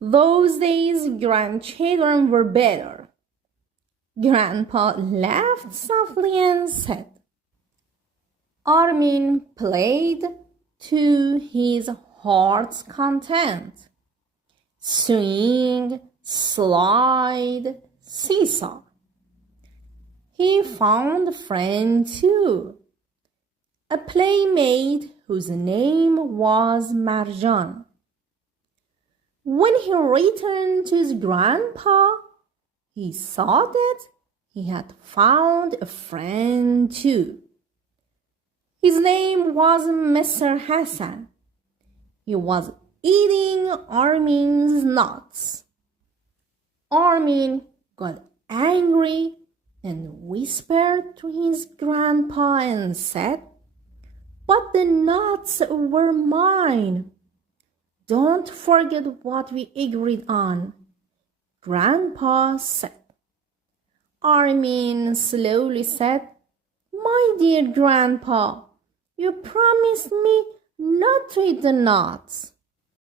Those days, grandchildren were better. Grandpa laughed softly and said, Armin played to his heart's content. Swing, slide, seesaw. He found a friend too, a playmate whose name was Marjan. When he returned to his grandpa, he saw that he had found a friend too. His name was Mr. Hassan. He was eating Armin's nuts. Armin got angry and whispered to his grandpa and said, But the nuts were mine. Don't forget what we agreed on, Grandpa said. Armin slowly said, My dear Grandpa, you promised me not to eat the nuts.